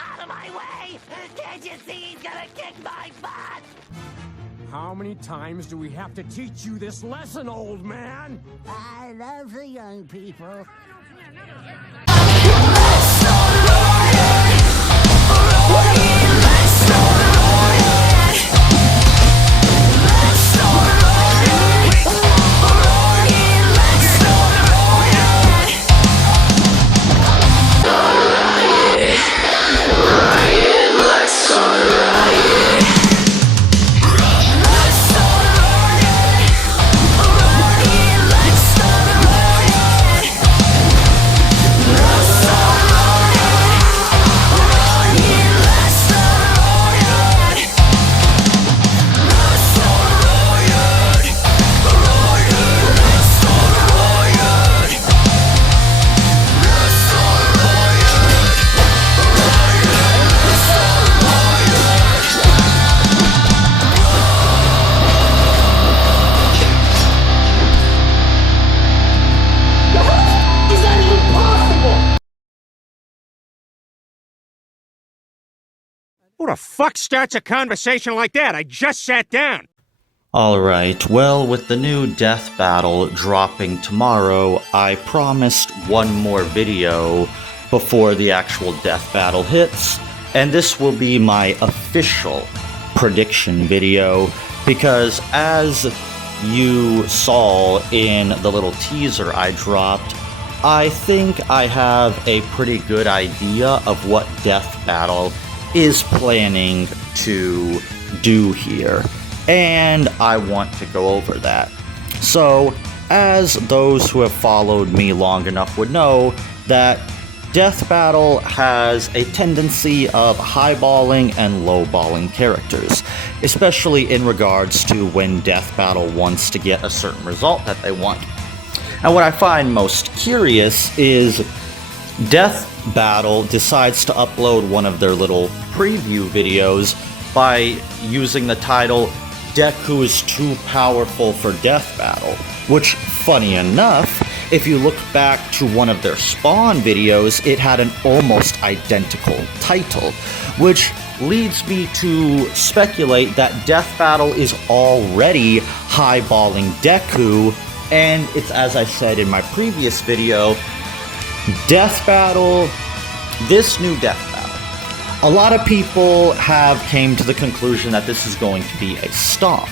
Out of my way! Can't you see he's gonna kick my butt? How many times do we have to teach you this lesson, old man? I love the young people. Who the fuck starts a conversation like that? I just sat down. Alright, well, with the new death battle dropping tomorrow, I promised one more video before the actual death battle hits, and this will be my official prediction video, because as you saw in the little teaser I dropped, I think I have a pretty good idea of what death battle is planning to do here, and I want to go over that. So, as those who have followed me long enough would know, that Death Battle has a tendency of highballing and lowballing characters, especially in regards to when Death Battle wants to get a certain result that they want. And what I find most curious is Death Battle decides to upload one of their little preview videos by using the title Deku is too powerful for Death Battle, which, funny enough, if you look back to one of their Spawn videos, it had an almost identical title, which leads me to speculate that Death Battle is already highballing Deku, and it's, as I said in my previous video, Death Battle, this new Death Battle. A lot of people have came to the conclusion that this is going to be a stomp.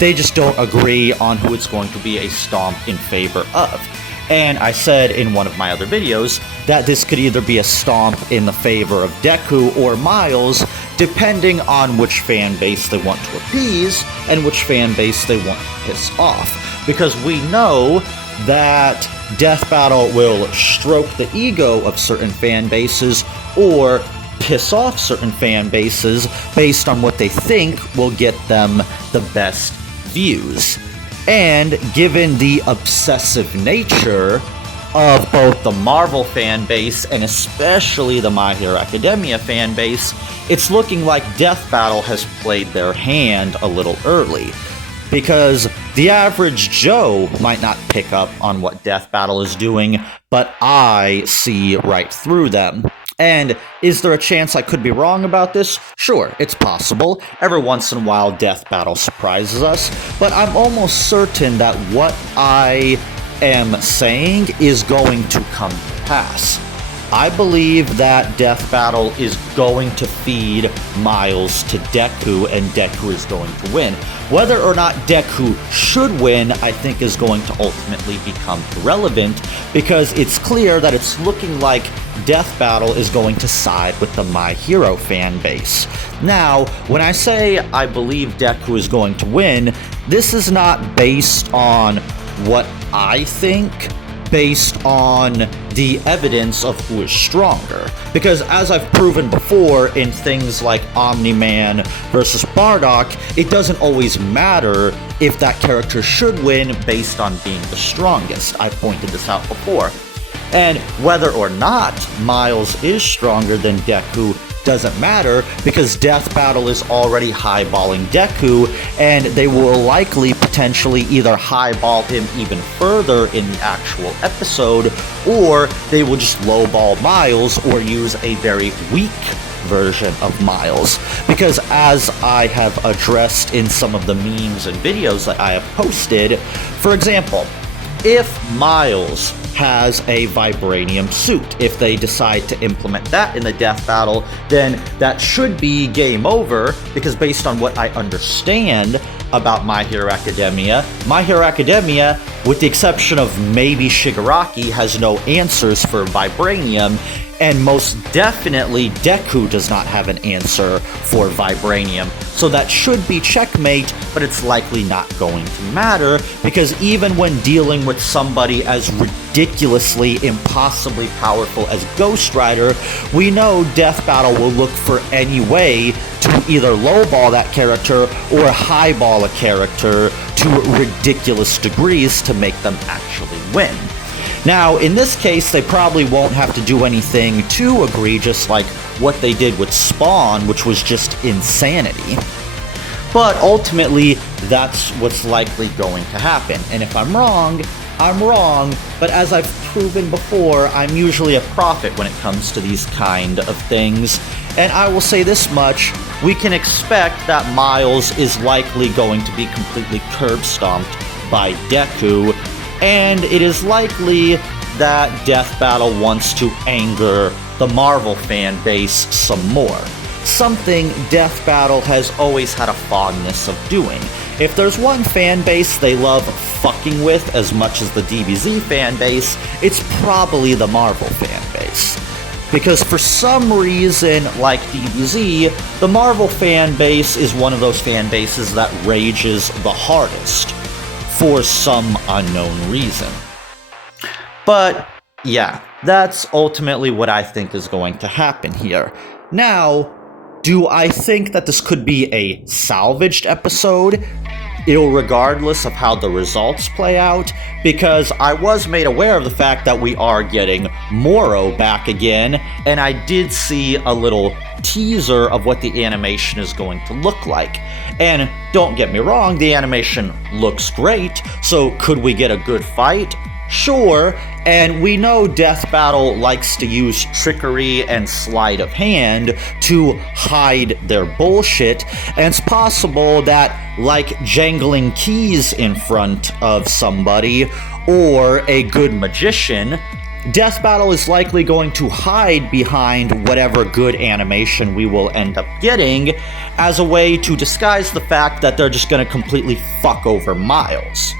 They just don't agree on who it's going to be a stomp in favor of. And I said in one of my other videos that this could either be a stomp in the favor of Deku or Miles, depending on which fan base they want to appease and which fan base they want to piss off. Because we know that Death Battle will stroke the ego of certain fan bases or piss off certain fan bases based on what they think will get them the best views. And given the obsessive nature of both the Marvel fan base and especially the My Hero Academia fan base, it's looking like Death Battle has played their hand a little early. Because the average Joe might not pick up on what Death Battle is doing, but I see right through them. And is there a chance I could be wrong about this? Sure, it's possible. Every once in a while, Death Battle surprises us, but I'm almost certain that what I am saying is going to come to pass. I believe that Death Battle is going to feed Miles to Deku, and Deku is going to win. Whether or not Deku should win, I think is going to ultimately become irrelevant, because it's clear that it's looking like Death Battle is going to side with the My Hero fan base. Now, when I say I believe Deku is going to win, this is not based on what I think, based on the evidence of who is stronger. Because as I've proven before in things like Omni-Man versus Bardock, it doesn't always matter if that character should win based on being the strongest. I pointed this out before. And whether or not Miles is stronger than Deku doesn't matter, because Death Battle is already highballing Deku, and they will likely potentially either highball him even further in the actual episode, or they will just lowball Miles or use a very weak version of Miles. Because as I have addressed in some of the memes and videos that I have posted, for example, if Miles has a vibranium suit, if they decide to implement that in the death battle, then that should be game over, because based on what I understand about My Hero Academia, with the exception of maybe Shigaraki, has no answers for vibranium, and most definitely Deku does not have an answer for vibranium. So that should be checkmate, but it's likely not going to matter, because even when dealing with somebody as ridiculously, impossibly powerful as Ghost Rider, we know Death Battle will look for any way to either lowball that character or highball a character to ridiculous degrees to make them actually win. Now, in this case, they probably won't have to do anything too egregious like what they did with Spawn, which was just insanity. But ultimately, that's what's likely going to happen. And if I'm wrong, I'm wrong, but as I've proven before, I'm usually a prophet when it comes to these kind of things. And I will say this much, we can expect that Miles is likely going to be completely curb-stomped by Deku, and it is likely that Death Battle wants to anger the Marvel fan base some more. Something Death Battle has always had a fondness of doing. If there's one fan base they love fucking with as much as the DBZ fan base, it's probably the Marvel fan base. Because for some reason, like DBZ, the Marvel fan base is one of those fan bases that rages the hardest, for some unknown reason. But yeah, that's ultimately what I think is going to happen here. Now, do I think that this could be a salvaged episode, irregardless of how the results play out? Because I was made aware of the fact that we are getting Moro back again, and I did see a little teaser of what the animation is going to look like. And don't get me wrong, the animation looks great, so could we get a good fight? Sure, and we know Death Battle likes to use trickery and sleight of hand to hide their bullshit, and it's possible that, like jangling keys in front of somebody, or a good magician, Death Battle is likely going to hide behind whatever good animation we will end up getting as a way to disguise the fact that they're just going to completely fuck over Miles.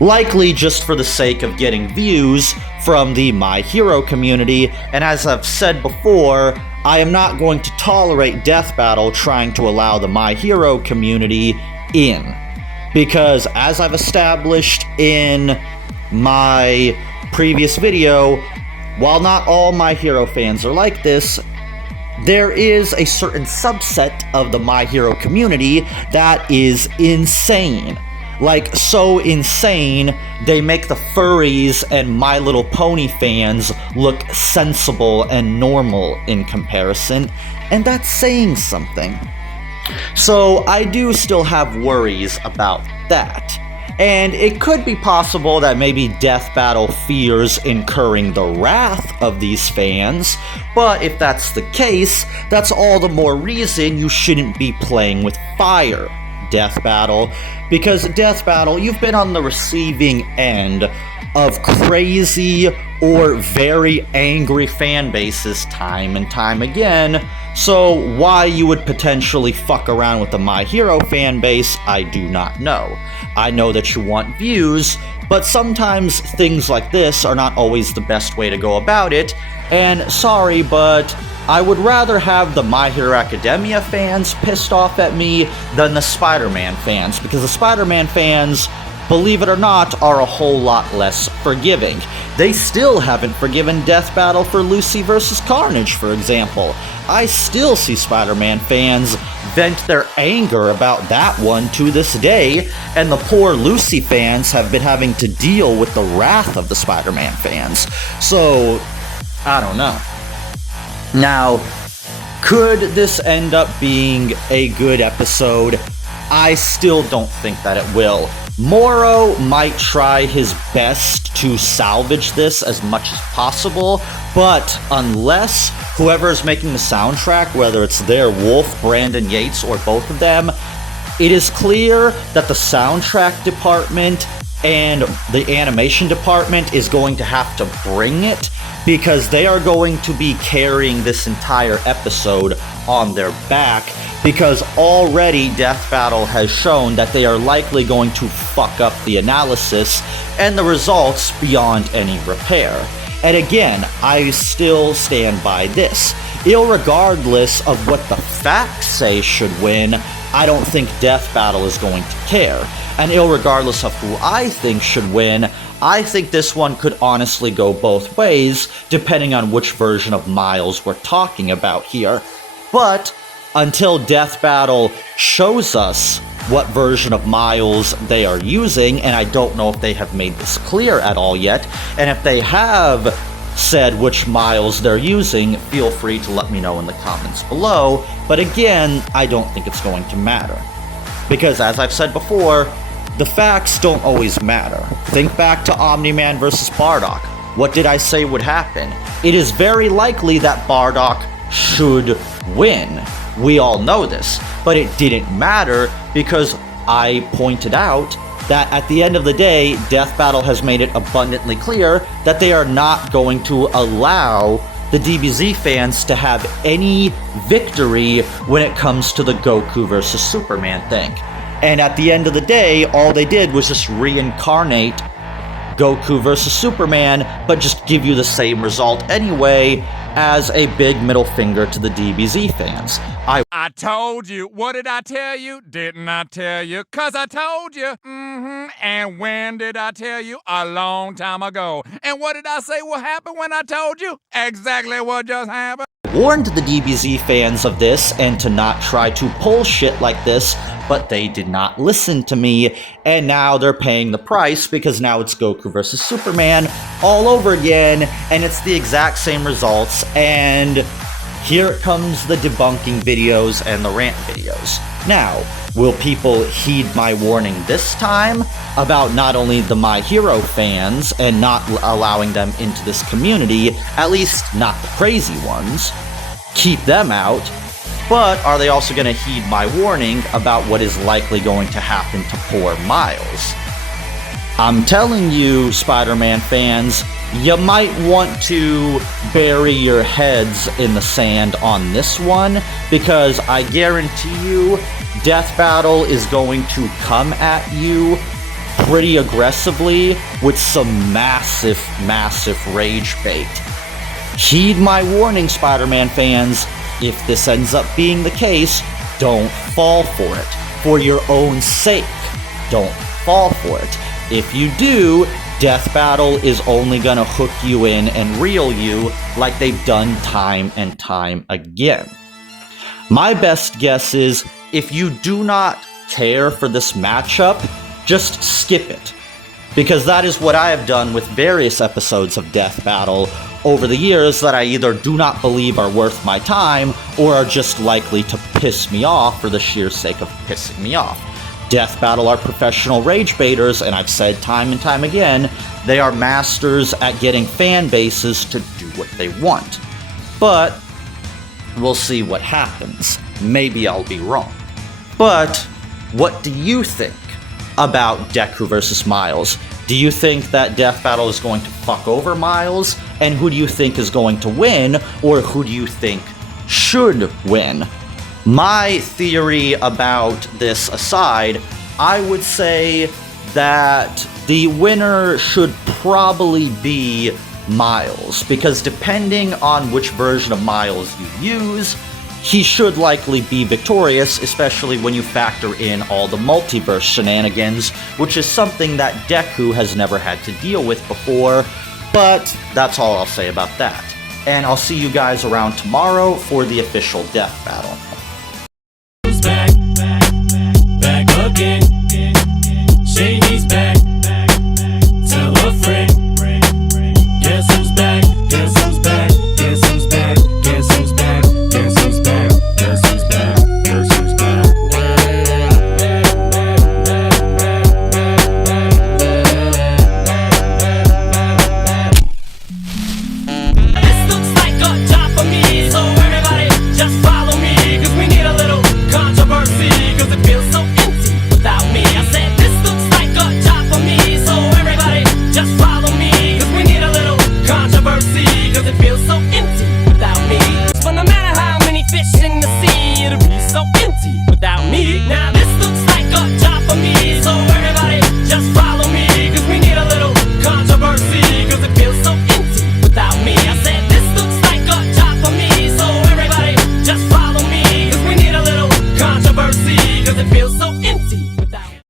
Likely just for the sake of getting views from the My Hero community, and as I've said before, I am not going to tolerate Death Battle trying to allow the My Hero community in. Because as I've established in my previous video, while not all My Hero fans are like this, there is a certain subset of the My Hero community that is insane. Like, so insane, they make the furries and My Little Pony fans look sensible and normal in comparison, and that's saying something. So I do still have worries about that. And it could be possible that maybe Death Battle fears incurring the wrath of these fans, but if that's the case, that's all the more reason you shouldn't be playing with fire, Death Battle, because Death Battle, you've been on the receiving end of crazy or very angry fan bases time and time again, so why you would potentially fuck around with the My Hero fan base, I do not know. I know that you want views, but sometimes things like this are not always the best way to go about it, and sorry, but I would rather have the My Hero Academia fans pissed off at me than the Spider-Man fans, because the Spider-Man fans, believe it or not, are a whole lot less forgiving. They still haven't forgiven Death Battle for Lucy vs. Carnage, for example. I still see Spider-Man fans vent their anger about that one to this day, and the poor Lucy fans have been having to deal with the wrath of the Spider-Man fans. So, I don't know. Now, could this end up being a good episode? I still don't think that it will. Moro might try his best to salvage this as much as possible, but unless whoever is making the soundtrack, whether it's their Wolf, Brandon Yates, or both of them, it is clear that the soundtrack department and the animation department is going to have to bring it, because they are going to be carrying this entire episode on their back, because already Death Battle has shown that they are likely going to fuck up the analysis and the results beyond any repair. And again, I still stand by this. Irregardless of what the facts say should win, I don't think Death Battle is going to care. And irregardless of who I think should win, I think this one could honestly go both ways, depending on which version of Miles we're talking about here. But until Death Battle shows us what version of Miles they are using, and I don't know if they have made this clear at all yet, and if they have said which Miles they're using, feel free to let me know in the comments below. But again, I don't think it's going to matter. Because as I've said before, the facts don't always matter. Think back to Omni-Man vs. Bardock. What did I say would happen? It is very likely that Bardock should win. We all know this, but it didn't matter because I pointed out that at the end of the day, Death Battle has made it abundantly clear that they are not going to allow the DBZ fans to have any victory when it comes to the Goku vs. Superman thing. And at the end of the day, all they did was just reincarnate Goku vs. Superman, but just give you the same result anyway, as a big middle finger to the DBZ fans. I told you. What did I tell you? Didn't I tell you? 'Cause I told you. And when did I tell you? A long time ago. And what did I say will happen when I told you? Exactly what just happened. Warned the DBZ fans of this and to not try to pull shit like this, but they did not listen to me, and now they're paying the price because now it's Goku vs. Superman all over again, and it's the exact same results, and here comes the debunking videos and the rant videos. Now, will people heed my warning this time about not only the My Hero fans and not allowing them into this community, at least not the crazy ones, keep them out, but are they also going to heed my warning about what is likely going to happen to poor Miles? I'm telling you, Spider-Man fans, you might want to bury your heads in the sand on this one, because I guarantee you, Death Battle is going to come at you pretty aggressively with some massive, massive rage bait. Heed my warning, Spider-Man fans. If this ends up being the case, don't fall for it. For your own sake, don't fall for it. If you do, Death Battle is only gonna hook you in and reel you like they've done time and time again. My best guess is, if you do not care for this matchup, just skip it. Because that is what I have done with various episodes of Death Battle over the years that I either do not believe are worth my time, or are just likely to piss me off for the sheer sake of pissing me off. Death Battle are professional rage baiters, and I've said time and time again, they are masters at getting fan bases to do what they want. But we'll see what happens. Maybe I'll be wrong. But what do you think about Deku versus Miles? Do you think that Death Battle is going to fuck over Miles? And who do you think is going to win? Or who do you think should win? My theory about this aside, I would say that the winner should probably be Miles, because depending on which version of Miles you use, he should likely be victorious, especially when you factor in all the multiverse shenanigans, which is something that Deku has never had to deal with before. But that's all I'll say about that. And I'll see you guys around tomorrow for the official Death Battle.